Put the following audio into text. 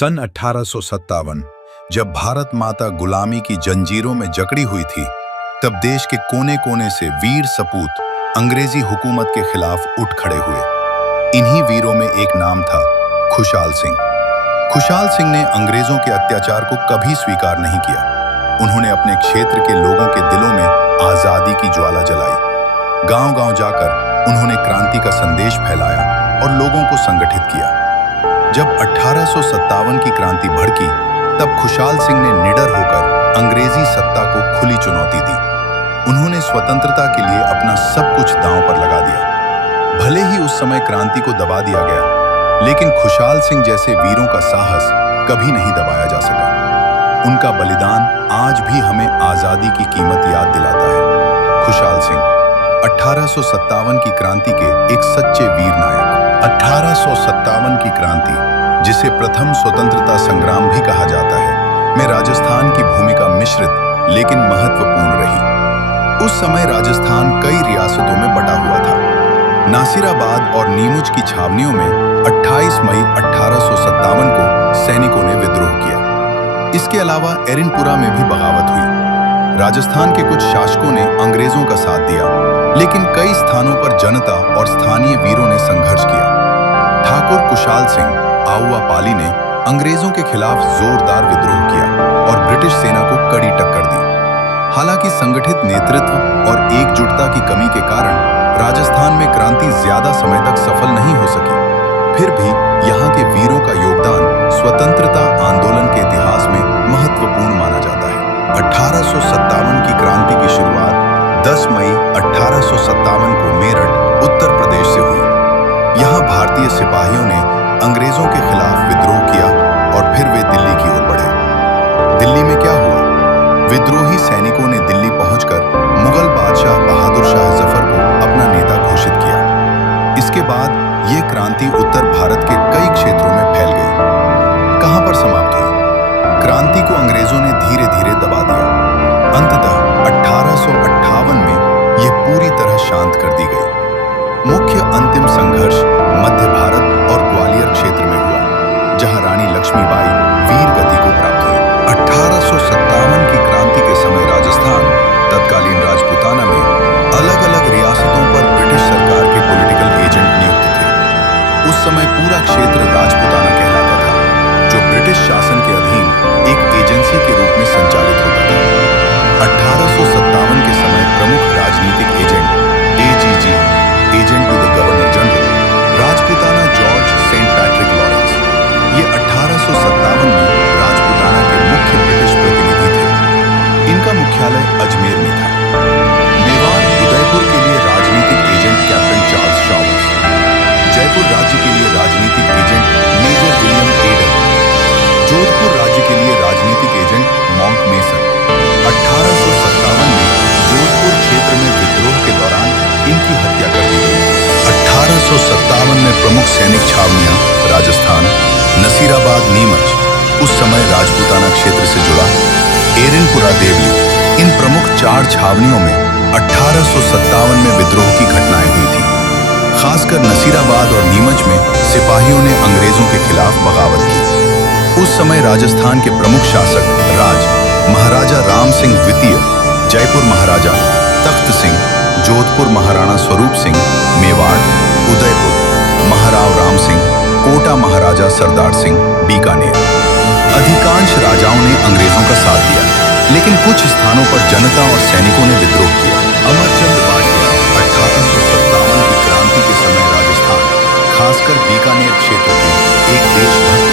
सन 1857 जब भारत माता गुलामी की जंजीरों में जकड़ी हुई थी, तब देश के कोने कोने से वीर सपूत अंग्रेजी हुकूमत के खिलाफ उठ खड़े हुए। इन्हीं वीरों में एक नाम था खुशहाल सिंह। खुशहाल सिंह ने अंग्रेजों के अत्याचार को कभी स्वीकार नहीं किया। उन्होंने अपने क्षेत्र के लोगों के दिलों में आजादी की ज्वाला जलाई। गांव-गांव जाकर उन्होंने क्रांति का संदेश फैलाया और लोगों को संगठित किया। जब 1857 की क्रांति भड़की, तब खुशहाल सिंह ने निडर होकर अंग्रेजी सत्ता को खुली चुनौती दी। उन्होंने स्वतंत्रता के लिए अपना सब कुछ दांव पर लगा दिया। भले ही उस समय क्रांति को दबा दिया गया, लेकिन खुशहाल सिंह जैसे वीरों का साहस कभी नहीं दबाया जा सका। उनका बलिदान आज भी हमें आजादी की कीमत याद दिलाता है। खुशहाल सिंह 1857 की क्रांति के एक सच्चे वीर नायक। 1857 की क्रांति, जिसे प्रथम स्वतंत्रता संग्राम भी कहा जाता है, में राजस्थान की भूमिका मिश्रित लेकिन महत्वपूर्ण रही। उस समय राजस्थान कई रियासतों में बटा हुआ था। नासिराबाद और नीमुच की छावनियों में 28 मई 1857 को सैनिकों ने विद्रोह किया। इसके अलावा एरिनपुरा में भी बगावत हुई। राजस्थान के कुछ शासकों ने अंग्रेजों का साथ दिया, लेकिन कई स्थानों पर जनता और स्थानीय वीरों ने संघर्ष किया। ठाकुर खुशहाल सिंह आउवा पाली ने अंग्रेजों के खिलाफ जोरदार विद्रोह किया और ब्रिटिश सेना को कड़ी टक्कर दी। हालांकि संगठित नेतृत्व और एकजुटता की कमी के कारण राजस्थान में क्रांति ज्यादा समय तक सफल नहीं हो सकी। फिर भी यहाँ के वीरों का योगदान स्वतंत्रता आंदोलन के इतिहास में महत्वपूर्ण माना जाता है। 1857 की क्रांति की शुरुआत 10 मई 1857 को मेरठ, उत्तर प्रदेश से हुई। यहाँ भारतीय सिपाहियों ने अंग्रेजों के खिलाफ विद्रोह किया और फिर वे दिल्ली की ओर बढ़े। दिल्ली में क्या हुआ? विद्रोही सैनिकों ने दिल्ली पहुंचकर मुगल बादशाह बहादुर शाह जफर को अपना नेता घोषित किया। इसके बाद ये क्रांति उत्तर भारत के कई क्षेत्रों में फैल गई। कहां पर समाप्त हुई? क्रांति को अंग्रेजों ने धीरे धीरे दबा दिया। अंततः 1858 में यह पूरी तरह शांत कर दी गई। मुख्य अंतिम संघर्ष मध्य भारत और ग्वालियर क्षेत्र में हुआ, जहां रानी लक्ष्मीबाई वीर गति को प्राप्त हुई। 1857 की क्रांति के समय राजस्थान, तत्कालीन राजपूताना में अलग-अलग रियासतों पर ब्रिटिश सरकार के पॉलिटिकल एजेंट नियुक्त थे। उस समय पूरा क्षेत्र राजपूताना कहलाता था, जो ब्रिटिश शासन के अधीन एक एजेंसी के रूप में संचालित होता था। 1857 के समय प्रमुख राजनीतिक agent AGG, agent to the governor general, Rajputana George Saint Patrick Lawrence, ये 1857 में राजपूताना के मुख्य ब्रिटिश प्रतिनिधि थे। इनका मुख्यालय अजमेर में था। मेवाड़ उदयपुर के लिए राजनीतिक agent captain Charles Showers, Jaipur राज्य के लिए राजनीतिक agent major William Eden, Jodhpur राज्य के लिए राजनीतिक एजेंट मॉन्क मेसन। 1857 में जोधपुर क्षेत्र में विद्रोह के दौरान इनकी हत्या कर दी गई। 1857 में प्रमुख सैनिक छावनियां राजस्थान, नसीराबाद, नीमच, उस समय राजपूताना क्षेत्र से जुड़ा एरिनपुरा, देवली, इन प्रमुख 4 छावनियों में 1857 में विद्रोह की घटनाएं हुई थी। खासकर नसीराबाद और नीमच में सिपाहियों ने अंग्रेजों के खिलाफ बगावत की। उस समय राजस्थान के प्रमुख शासक महाराजा राम सिंह द्वितीय, जयपुर महाराजा तख्त सिंह, जोधपुर महाराणा स्वरूप सिंह, मेवाड़, उदयपुर महाराव राम सिंह, कोटा महाराजा सरदार सिंह, बीकानेर। अधिकांश राजाओं ने अंग्रेजों का साथ दिया, लेकिन कुछ स्थानों पर जनता और सैनिकों ने विद्रोह किया। अमरचंद भाटिया 1857 की क्रांति के समय राजस्थान, खासकर बीकानेर क्षेत्र के एक देशभक्त